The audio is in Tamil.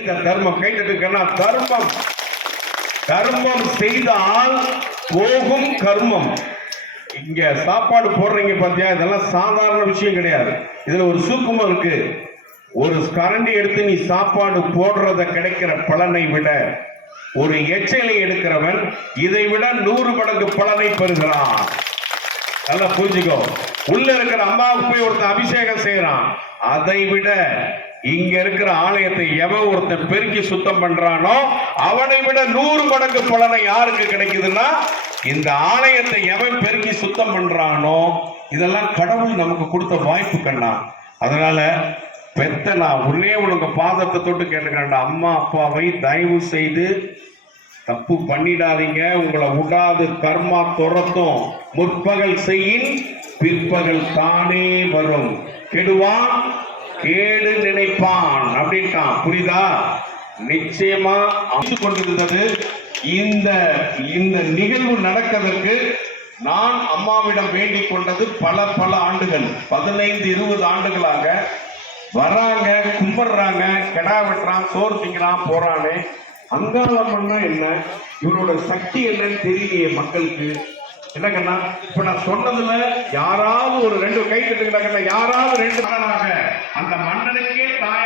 இந்த தர்மம் கைத்தட்டுக்கன்னா தர்மம். தர்மம் செய்தால் போகும் கர்மம். இங்க சாப்பாடு போடுறீங்க பாத்தியா? இதெல்லாம் சாதாரண விஷயம் கிடையாது. இதுல ஒரு சூக்குமம் இருக்கு. ஒரு கரண்டி எடுத்து நீ சாப்பாடு போடுறத கிடைக்கிற பலனை விட ஒரு எச்சலை எடுக்கிறவன் இதை விட நூறு மடங்கு பலனை பெறுகிறான். நல்லா புரிஞ்சுக்கோ. உள்ள இருக்கிற அம்மாவுக்கு போய் ஒருத்தன் அபிஷேகம் செய்யறான். அதை விட இங்க இருக்கிற ஆலயத்தை எவன் ஒருத்தன் பெருக்கி சுத்தம் பண்றானோ அவனை விட நூறு மடங்கு பலனை யாருக்கு கிடைக்குதுன்னா இந்த ஆலயத்தை எவன் பெருக்கி சுத்தம் பண்றானோ இதெல்லாம் கடவுள் நமக்கு கொடுத்த வாய்ப்பு கண்ணா. அதனால பெத்த நான் ஒரே உனக்கு பாதத்தை தொட்டு கேட்டுக்கிறேன் அம்மா அப்பாவை தயவு செய்து தப்பு பண்ணிடாதீங்க. உங்களை விடாது கர்மா துரத்தும். முற்பகல் செய்யின் பிற்பகல் தானே வரும். கெடுவான் கேடு நினைப்பான் அப்படின்ட்டான். புரியுதா? நிச்சயமா அமைத்து கொண்டிருந்தது இந்த இந்த நிகழ்வு நடக்கதற்கு நான் அம்மாவிடம் வேண்டிக் கொண்டது பல பல ஆண்டுகள் பதினைந்து இருபது ஆண்டுகளாக வராங்க கும்பிடுறாங்க கெடா வெட்டுறான் சோறு திங்கிறான் போறானே. அங்காளம்மன்னா என்ன? இவரோட சக்தி என்னன்னு தெரியலையே மக்களுக்கு. என்ன கண்ணா? இப்ப நான் சொன்னதுல யாராவது ஒரு ரெண்டு கை தட்டுங்களா கண்ணா? யாராவது ரெண்டு மகனாக அந்த மன்னனுக்கே தாய்